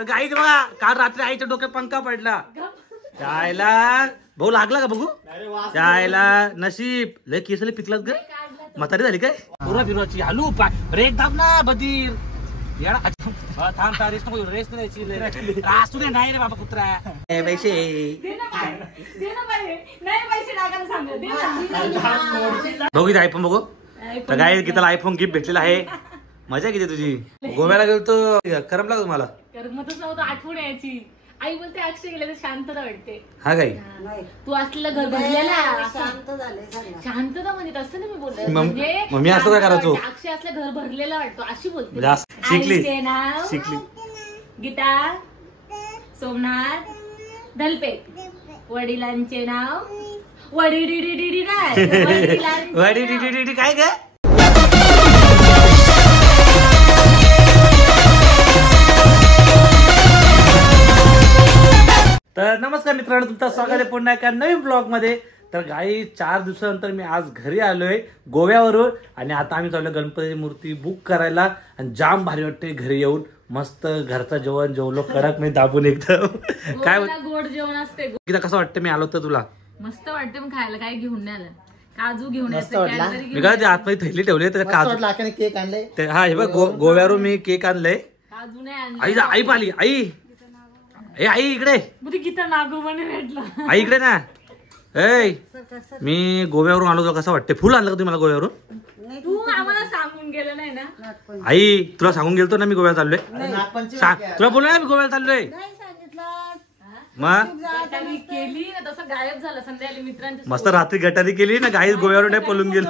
तर गाई बघा काल रात्री आईच्या डोक्यात पंखा पडला जायला भाऊ लागला का बघू जायला नशीब लय केसले पिकलात ग म्हातारी झाली काय पूर्ण फिरवायची हलू ब्रेक दाब ना बधीर थांब रेस नको रेस नाही रे बाबा कुत्रा पैसे बघू इथे आयफोन बघू तर काय की त्याला आयफोन गिफ्ट भेटलेला आहे मजा किती तुझी गोव्याला गेलो तर करमला का तुम्हाला करमतच नव्हतं आठवण यायची आई बोलते अक्षय गेले तर शांतता वाटते हा काय तू असलेलं घर भरलेला शांतता म्हणजे तसं नाही मी बोलते म्हणजे मी असं काय करायचो अक्षय असलं घर भरलेला वाटतो अशी बोलते शिकली नाव शिकली गीता सोमनाथ धलपेट वडिलांचे नाव वडिडी नाही वडी काय ग तर नमस्कार मित्रांनो तुमचं स्वागत आहे पुन्हा एका नवीन ब्लॉग मध्ये तर काही 4 दिवसानंतर मी आज घरी आलोय गोव्यावरून आणि आता आम्ही चाललोय गणपतीची मूर्ती बुक करायला आणि जाम भारी वाटते घरी येऊन मस्त घरचं जेवण जेवलो कडक मी दाबून एकदम काय गोड जेवण असते कसं वाटतं मी आलो तर तुला मस्त वाटते मग खायला काय घेऊन नाही आलं काजू घेऊन मी काय आतमध्ये थैली ठेवले तर काजू केक आणले हा हे बघ गोव्यावरून मी केक आणलंय काजू नाही आई पाली आई ए आई इकडे गीता नागोबाने भेटला आई इकडे ना ए मी गोव्यावरून आलो तर कसं वाटतं फुल आणलं का तुम्ही मला गोव्यावरून तू आम्हाला सांगून गेलं नाही ना आई तुला सांगून गेलतो ना मी गोव्याला चाललोय तुला बोललो ना मी गोव्याला चाललोय मग केली ना तसं गायब झालं संध्याकाळी मित्रांच्या मस्त रात्री गटारी केली ना गाई गोव्यावरून पळून गेलो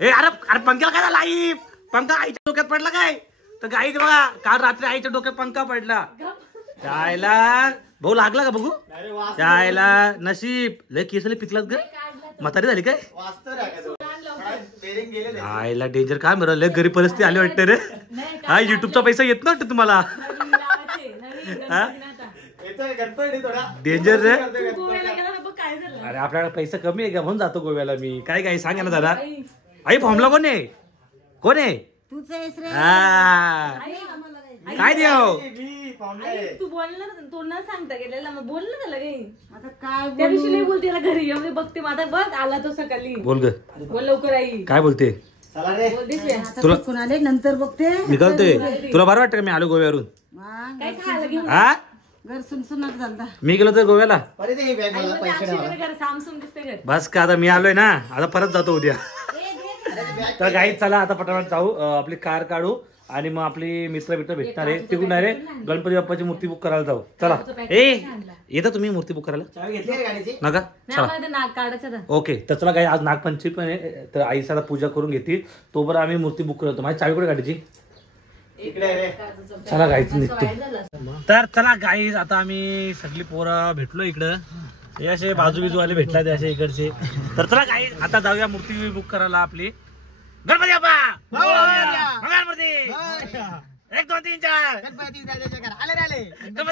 ए अरे पंख्याला काय झाला आई पंखा आईच्या डोक्यात पडला काय तर गाई बघा काल रात्री आईच्या डोक्यात पंखा पडला जायला भाऊ लागला का बघू जायला नशीब लय केसले पिकलात ग म्हातारी झाली काय आईला डेंजर काय बरं लय गरीब परिस्थिती आली वाटते रे हा युट्यूबचा पैसा येत ना वाटतं तुम्हाला डेंजर रे अरे आपल्याला पैसा कमी आहे का म्हणून जातो गोव्याला मी काय काय सांगा ना दादा आई फॉर्मला कोण आहे कोण आहे काय देव तू बोलणार तो न सांगता गेलेला मग बोल ना त्याला काही आता काय त्या दिवशी नाही बोलते त्याला घरी येऊन बघते माझा बघ आला तो सकाळी बोल ग बोल लवकर आई काय बोलते तुला कोणाले नंतर बघते निघालतोय तुला बरं वाटतं का मी आलो गोव्यावरून काय खायला घेऊन हा घर सुनसुनाट झालता मी गेलो तर गोव्याला सामसून दिसते घर बस का आता मी आलोय ना आता परत जातो उद्या तर गाईत चला आता पटापट जाऊ आपली कार काढू आणि मग आपली मित्र भेटणार आहे तिकडून रे गणपती बाप्पाची मूर्ती बुक करायला जाऊ चला ए येता तुम्ही मूर्ती बुक करायला नका चला ओके तर चला गाई आज नागपंचमी पण आहे तर आई साधा पूजा करून घेतील तोपर्यंत आम्ही मूर्ती बुक करतो माझी चावी कुठे काढायची चला गाईच निघतो तर चला गाईज आता आम्ही सगळी पोरं भेटलो इकडं हे असे बाजू वाले भेटला ते असे इकडचे तर चला गाईज आता जाऊया मूर्ती बुक करायला आपली गणपती बाप्पा मूर्ती 1 2 3 4 गणपती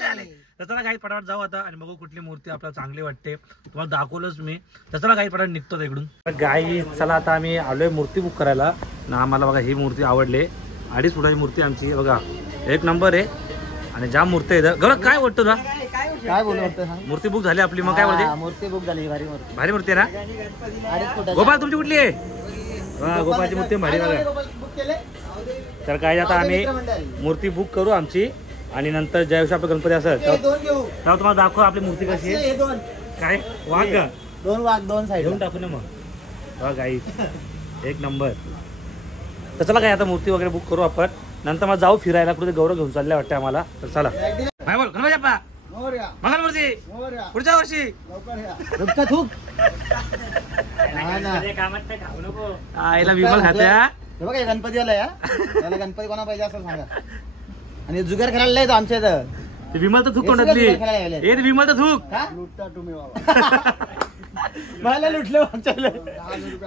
आले तर चला काही पटापट जाऊ आता आणि बघू कुठली मूर्ती आपल्याला चांगली वाटते तुम्हाला दाखवलंच मी तर चला काही पटापट निघतो इकडून गाई चला आता आम्ही आलोय मूर्ती बुक करायला ना आम्हाला बघा ही मूर्ती आवडली 2.5 फुटाची मूर्ती आमची बघा 1 नंबर आहे आणि ज्या मूर्ती आहे गरज काय वाटतं ना काय बोलतो मूर्ती बुक झाली आपली मग काय बोलते मूर्ती बुक झाली भारी मूर्ती आहे ना गोपाल तुमची कुठली आहे गोपाळची मूर्ती भारी बघा तर काय आता आम्ही मूर्ती बुक करू आमची आणि नंतर ज्या दिवशी आपला गणपती असेल तेव्हा तुम्हाला दाखव आपली मूर्ती कशी आहे काय वाघ का 2 वाघ 2 साईड घेऊन टाकू ना मग गाई 1 नंबर तर चला काय आता मूर्ती वगैरे बुक करू आपण नंतर मग जाऊ फिरायला कुठे गौरव घेऊन चालले वाटतं आम्हाला तर चला काय बोल गणपती बाप्पा मंगल मूर्ती पुढच्या वर्षी आईला विमल खात्या बघा गणपतीवाला या त्याला गणपती कोणा पाहिजे असं सांगा आणि जुगार खेळायला येतो आमच्या इथं विमल तर थूक तोंडातली ए विमल तर थूक लुटता तुम्ही बाबा मला लुटले आमच्या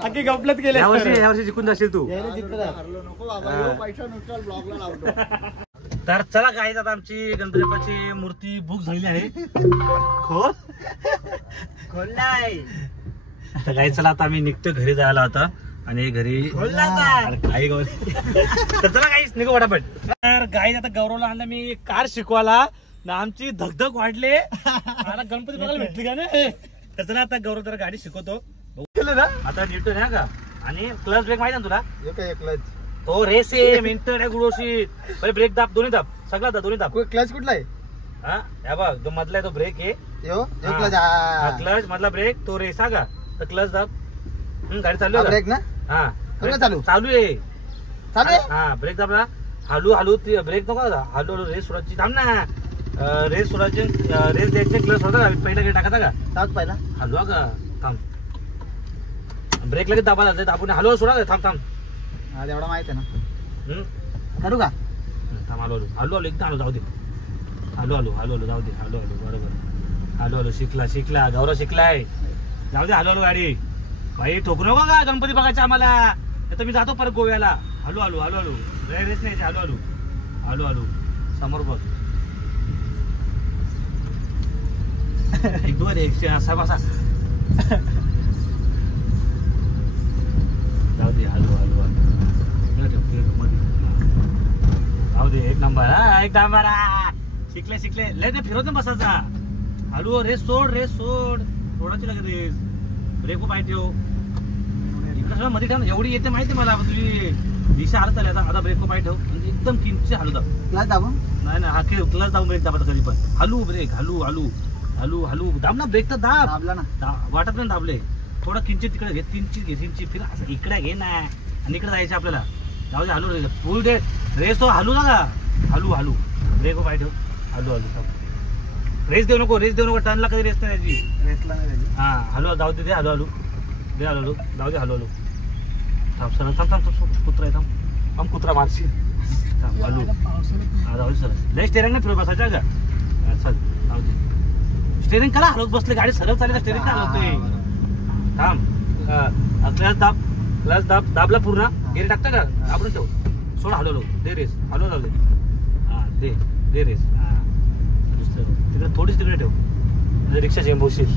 अख्खी गपलत केले यावर्षी जिंकून जाशील तू तर चला गाईज आता आमची गणपती बाप्पाची मूर्ती बुक झालेली आहे खोल नाही तर गाई चला आता आम्ही निघतोय घरी जायला आता आणि घरी काही तर चला काहीच निघू फटाफट. तर गाई आता गौरवला आणला मी कार शिकवायला ना आमची धगधग वाढले. मला गणपती बघायला भेटली का नाही. त्याचं ना आता गौरव जरा गाडी शिकवतो आता नीट ना का. आणि क्लच ब्रेक माहिती ना तुला क्लच तो रेस आहे मेंटर आहे गुडोशी. पहिले ब्रेक दाब दोन्ही दाब सगळा दाब दोन्ही दाब. क्लच कुठला आहे हा हे बघ जो मधला आहे तो ब्रेक आहे क्लच मधला ब्रेक तो रेस हा का. तर क्लच दाब गाडी चालू आहे ब्रेक ना हा चालू चालू आहे चालू आहे हा ब्रेक दाबला हलू हलू ब्रेक नको हलू हलू रेस सोडायची थांब ना. रेस सोडायची रेस द्यायचे क्लच होता का पहिला गेट टाकायचा का टाक पहिला हलवा का थांब. ब्रेक लगेच दाबा दाबून हलवा सोडा थांब थांब. हा एवढा माहित आहे ना करू का थांब हलू हलू हलू हलू एकदम हलू जाऊ दे. हलू हलू हलू हलू जाऊ दे हलू हलू बरोबर हलू हलू शिकला गौरव शिकलाय. जाऊ दे हलू हलू गाडी भाई ठोकू नको का गणपती बघायचा आम्हाला. तर मी जातो परत गोव्याला. हलू हलू हलू हलू रेस नाही हलू हलू हलू हलू समोर बघ एक दोन एक असा बसा. जाऊ दे हलू हलू हलू जाऊ दे एक नंबर हा एक नंबर. शिकले लय ते फिरवत ना बसायचा. हलू रेस सोड थोडाची लागे रेस. ब्रेक पाय ठेव इकडे सगळं मध्ये ठेव एवढी येते माहिती मला. तुझी दिशा हलत आली आता ब्रेक पाय ठेव म्हणजे एकदम किंचित हलू दाब. क्लच दाबू नाही हा क्लच दाबून ब्रेक दाबा कधी पण. हलू ब्रेक हलू हलू हलू हलू दाब ना ब्रेक तर दाब दाबला ना वाटत नाही दाबले. थोडं किंचित तिकडे घे किंचित फिर असं इकडे घे ना. आणि इकडे जायचं आपल्याला. जाऊ दे हलू फुल दे रेस तो हलू ना हलू हलू ब्रेक पाय ठेव हलू हलू रेस देऊ नको टर्नला कधी रेस नाही द्यायची. रेसला नाही हा हलू जाऊ दे हलू हलू दे हलू जाऊ दे हलू हलू थांब सर थांब कुत्रा आहे थांब कुत्रा मारशी थांब हलू हा जाऊ दे सर लय स्टेरिंग नाही फिरव बसायच्या का चल जाऊ दे. स्टेरिंग कला हलवत बसले गाडी सरळ चालेल स्टेरिंग का हलवतोय. थांब क्लच दाबला पूर्ण गेअर टाकता का आपण ठेव सोड हलवलो दे रेस हलव जाऊ दे हा दे रेस हा तिकडे थोडीच तिकडे ठेव रिक्षा चेंबवशील.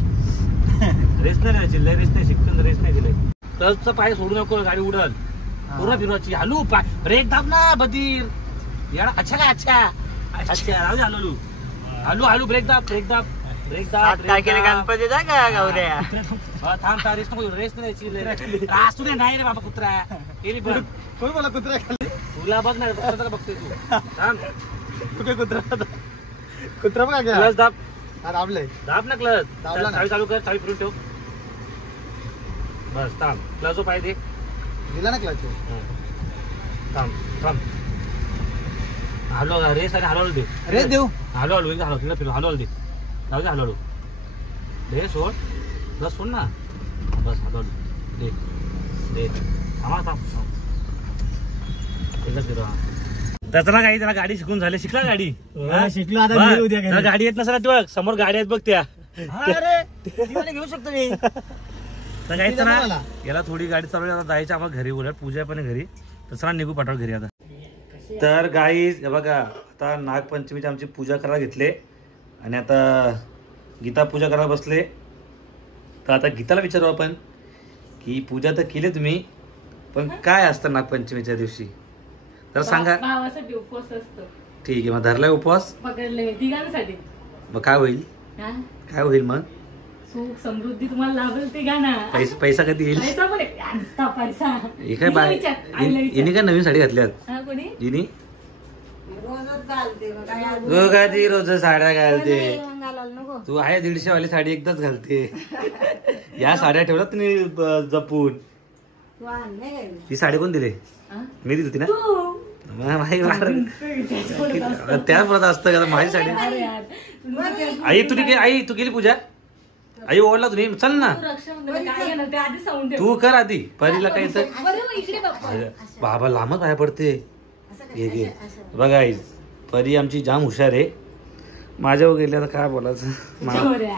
रेस नाही द्यायची लय रेस नाही शिकतो रेस नाही दिले. क्लचचा पाय सोडू नको गाडी उडल पूर्ण फिरवायची. हलू पाय ब्रेक दाब ना बधीर यार. अच्छा राहू दे हलू हलू हलू ब्रेक दाब काय केलं गणपती जा का गौऱ्या. थांब रेस नको रेस नाही द्यायची. रास तुझे नाही रे बाबा कुत्रा केली बघ कोण बोला कुत्रा तुला बघ ना बघतोय तू थांब. तू काय कुत्रा बघा क्लच दाब दाब ना क्लच चावी चालू कर चावी फिरून ठेव बस. थांब क्लच पाय दे दिला ना क्लच थांब हलू रेस आणि हलवलं दे रेस देऊ हलू तिला फिरून हलवलं दे जाऊ दे हलवलं दे सोड बस सोड ना बस हलवलं दे थांब एकच फिरव. त्याला काही त्याला गाडी शिकून झाली शिकला गाडी शिकलो आता उद्या गाडी येत नसला तू समोर गाडी आहेत बघ त्या घेऊ शकतो मी. याला थोडी गाडी चालवली आता जायचं आम्हाला घरी उलट पूजा पण घरी तसं निघू पाठव घरी आता. तर गाईज बघा आता नागपंचमीची आमची पूजा करायला घेतले आणि आता गीता पूजा करायला बसले. तर आता गीताला विचारू आपण की पूजा तर केली तुम्ही पण काय असतं नागपंचमीच्या दिवशी तर सांगा. भावासाठी उपवास असतो. ठीक आहे मग धरलाय उपवास पकडले मी तिघांसाठी. मग काय होईल मग सुख समृद्धी तुम्हाला लाभेल ते गाणं. पैसा कधी येईल. पैसा हिने काय नवीन साडी घातल्यात हिने रोज साड्या घालते. तू आहे 150 वाली साडी एकदाच घालते. या साड्या ठेवल्यात तुम्ही जपून. ही साडी कोण दिली मी दिली होती ना त्याच परत असतं का माझी साडी. आई तू केली पूजा आई ओढला तुम्ही चल ना तू कर आधी परीला काही तर बाबा लांबच बाहेर पडते. बघा आई परी आमची जाम हुशार आहे. माझ्या गेले आता काय बोलायचं.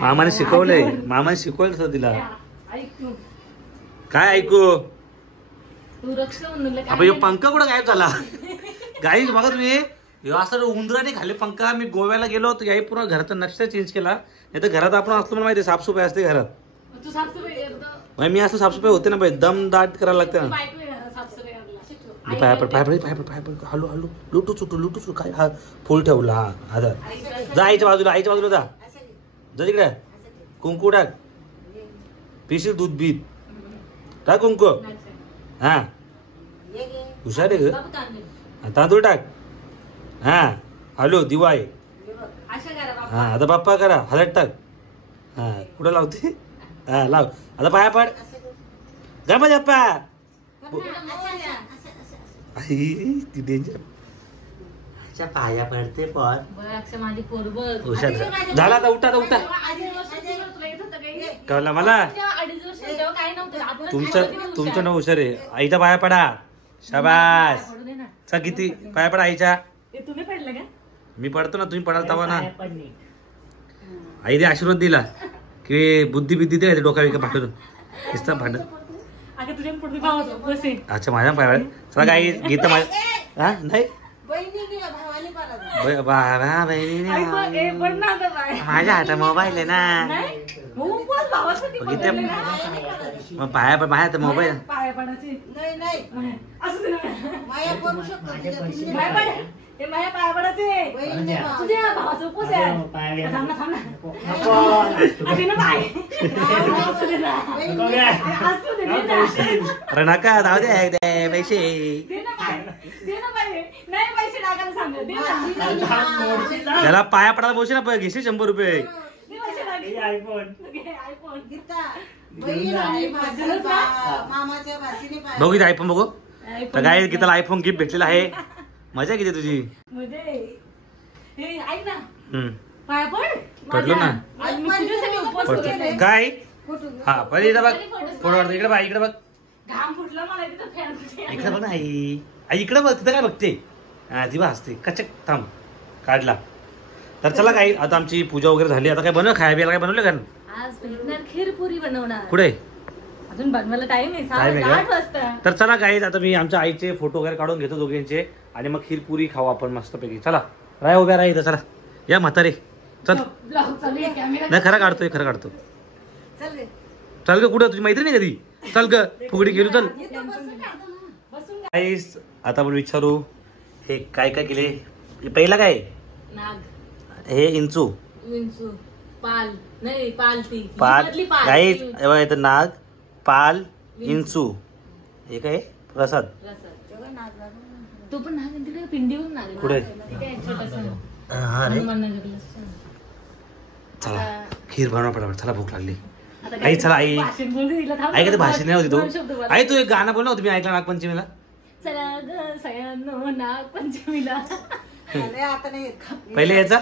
मामाने शिकवलंय सर तिला काय ऐकू. पंखा कुठं गायब झाला गाईज बघा तुम्ही असं उंदराने खाल्ले पंखा. मी गोव्याला गेलो होतो याही पूर्ण घराचा नक्षा चेंज केला. नाही तर घरात आपण असलो मला माहिती साफसफाई असते घरात. मी असं साफसफाई होते ना बाई, दम दाट करायला लागते ना. बायको आहे घरात साफसफाई करायला. पाया पड हॅलो हॅलो लुटू चुटू काय हा फुल ठेवला. हा आता जा आईच्या बाजूला जा तिकडे. कुंकू टाक, पिशील दूध बीत टाक कुंकू. हा हुशार आहे ग. बाबू तांदूळ. तांदूळ टाक. हा हॅलो दिवा आहे. अशा करा बाबा. हा आता बाप्पा करा, हलत टाक. हा कुठं लावते. हा लाव आता पाया पड. गणपती बाप्पा. ती डेंजर. अच्छा पाया पडते पण बरं, अक्षय माझी पोर बघ. हुशार झाला. आता उठा तुला येत होतं काही? कळलं मला. तेव्हा 2.5 वर्ष तेव्हा काही नव्हतं. आता तुमचं नाव हुशार आहे. आईचा पाया पडा. शाबास. पडू दे ना. चा किती पाया पडा आईच्या. ते तुम्ही पडलं का? मी पडतो ना, तुम्ही पडाल तवा ना. आईने आशीर्वाद दिला की बुद्धी बिद्धी दे डोका बिका पाठवून नुसतं भांडण. अगं तुझ्या पुढे भावाचं बस आहे. अच्छा माझ्या पाया चला काही गीत माझ्या. हा नाही बहिणीने आई पण- ए, पण ना आता बाय. माझ्या हातात मोबाईल आहे ना. नाही? हो, पण भावासाठी बघितलं? पकडलं ना. मग पाया माझ्या हातात मोबाईल. पाया पडायची. नाही असू दे ना. माया करू शकतो. पाया पड. हे माझ्या पाया पडायचे. तुझ्या भावाचं उपवास आहे. थांब ना. अरे ना बाय. असू दे ना. असू दे ना. अरे नका जाऊ दे पैसे. दे ना बाय. दे ना बाय. नाही पैसे टाकायला सांगत. दे ना. त्याला पाया पडायला बोलशील ना घेशील 100 रुपये. दे पैसे टाक. आयफोन. मामाच्या भाषेने बघू इथे आयफोन बघू. आयफोन. तर काय गीताला आयफोन गिफ्ट भेटलेला आहे. मजा किती तुझी. म्हणजे हे ऐक ना. हम्म. पाया पड. पडलो ना. आज मी तुझ्यासाठी उपवास केलाय. काय हा पण इथं बघ फोटो इकडे बघ इकडे बघ घाम फुटला मला तिथं फॅन कुठे. इकडे बघ ना आई इकडे बघ तिथं काय बघते. हा ती असते कचक थांब काढला. तर चला काही आता आमची पूजा वगैरे झाली. आता काय बनव खाया बियाला काय बनवलं का. आज भेटणार खीरपुरी बनवणार. कुठे अजून बनवायला टाइम आहे. Time आहे का? 8 वाजता. तर चला काही आता मी आमच्या आईचे फोटो वगैरे काढून घेतो दोघींचे आणि मग खीरपुरी खाऊ आपण मस्तपैकी. चला राय उभ्या राहा इथं. चला या म्हातारे चल. ब्लॉग चालू आहे. कॅमेरा नाही खरं काढतो. चल ग कुठं तुझी मैत्रीण आहे कधी. चल ग फुगडी गेलो चल. बसून गाईस आता आपण विचारू हे काय काय केले. हे पहिला काय नाग हे इंचू विंचू पाल नाही पालती पाल मधली पाल. गाईस इथं नाग पाल इंचू हे काय प्रसाद. तो पण नाग आहे तिकडे पिंडीवर नाग आहे. कुठे तिथे आहे छोटासा. हा रे हनुमाननगरला. चला खीर बनवा पटापट. चला भूक लागली. आता आई चला आई भाषण बोलू दिलं. थांब. आई का भाषण नाही होती दोन शब्द तू. बोल. आई तू एक गाणं बोल ना होतं मी ऐकलं नागपंचमीला. चला ग सगळ्यांनो नागपंचमीला. आता नाही पहिले याचा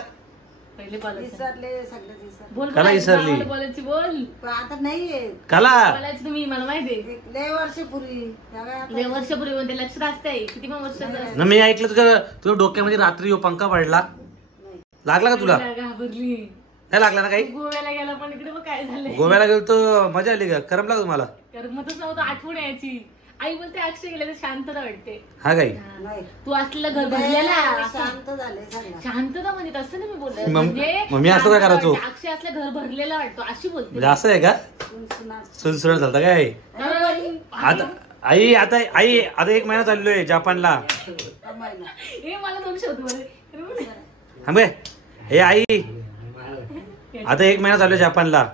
पहिले बोलायचं. विसरले सगळे विसरले. बोल काला बोलायचं, विसरली? गावाला बोलायची बोल. पण आता नाहीये. काला बोलायचं तुम्ही मला माहिती आहे. लय वर्षपूर्वी लय वर्षापूर्वी मध्ये लक्षात असते. किती मग वर्षाचं ना मी ऐकलं तुझ्या डोक्यामध्ये रात्री पंखा पडला. लागला का तुला घाबरली. नाही लागला ना काही. गोव्याला गेला पण इकडे बघ काय झालंय. गोव्याला गेलो तर मजा आली का करमला का तुम्हाला. करमतच नव्हतं. आठवण यायची. आई बोलते अक्षय गेले तर शांतता वाटते. हा काही नाही. तू असलेलं घर भरलेला असं. शांत झाले सगळं. शांतता म्हणजे तसं नाही मी बोलत. मग- म्हणजे मग मी असं काय करायचो? शांतता वाटते. अक्षय असलं घर भरलेला वाटतो अशी बोलते. म्हणजे असं आहे का सुनसुन झालं काय. कारण- आता आई आता 1 महिना चाललोय जापानला. हे मला 2 शब्द बोल. थांबे हे आई आता 1 महिना चाललोय जापानला.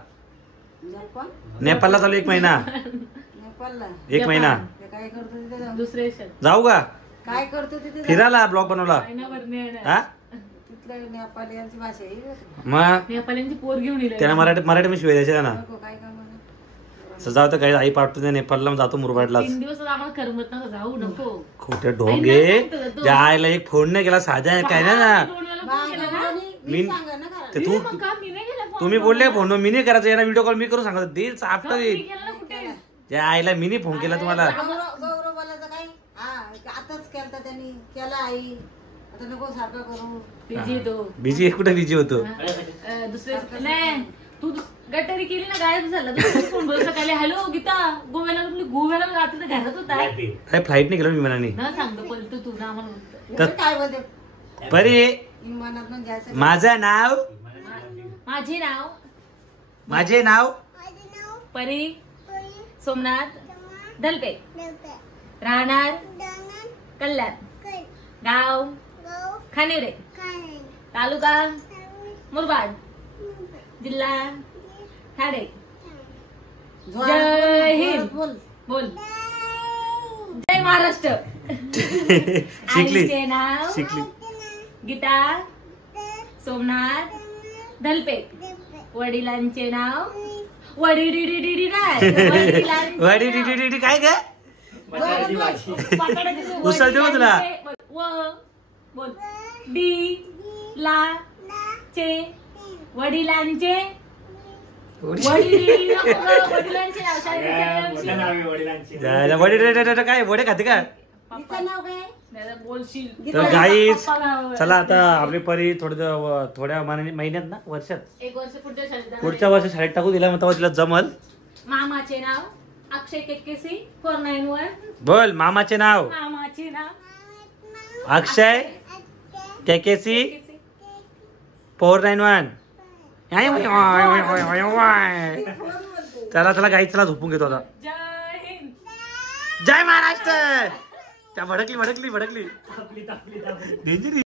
नेपाळला चालू 1 महिना. नेपाळला 1 महिना ते काय करतो तिथे जाऊन? दुसरे शब्द जाऊ का काय करतो तिथे जाऊन? फिरायला ब्लॉग बनवला. महिनाभर नाही येणार. हा तिथलं नेपाळी भाषा आहे. मग नेपाळ्यांची पोर घेऊन येईल. त्याला मराठी मी शिवाय द्यायचे ना. नको काय का म्हणा. जाऊ तर काही आई पाठवते नेपाळला जातो मुरबाडला. 3 दिवस आम्हाला करमत नव्हतं. जाऊ नको. खोटे ढोंगे ज्या आईला एक फोन नाही केला साध्या काय ना दोन वेळा फोन केला ना. मी सांगा ना खरं. ते तू मग का मी नाही केला फोन? तुम्ही बोलले फोन मी नाही करायचं याला व्हिडिओ कॉल मी करून सांगतो देईल चापट मी देईल. केला ना कुठे. ज्या आईला मी नाही फोन केला तुम्हाला. गौरव बोलायचं काय हा आताच केलता त्यांनी केला आई आता नको सारखं करू. बिझी तो. बिजी कुठे बिजी होतो. दुसरे नाही तू गटारी केली ना गायब झाला. दुसरा फोन बोल सकाळी हॅलो गीता गोव्याला गोव्याला रात्री तर घरात होता. काय फ्लाईट नाही केलं विमानाने. ना सांगतो बोलतो तू ना आम्हाला बोलतो. एवढं काय बोलते परी विमानात जायचं. माझं नाव माझे नाव माझे नाव परी सोमनाथ धलपे, राहणार कल्याण, गाव खानेरे, तालुका मुरबाड, जिल्हा ठाणे. जय हिंद. बोल. जय महाराष्ट्र. आईचे नाव गीता सोमनाथ धलपे, वडिलांचे नाव वडिडी नाही, वडिडी काय ग उचल देऊ तुला. बोल. डी ला चे वडिलांचे वडिलांचे काय वडे खाते का. बोलशील तर गाईस चला आता आपली परी थोड्या महिन्यात ना वर्षात 1 वर्ष पुढच्या वर्षी शाळेत टाकू दिला मग तेव्हा तिला जमल. मामाचे नाव अक्षय केकेसी 491. बोल मामाचे नाव मामाचे नाव अक्षय केकेसी 491. चला गाई चला झोपून घेतो आता. जय हिंद. जय महाराष्ट्र. त्या भडकली डेंजर.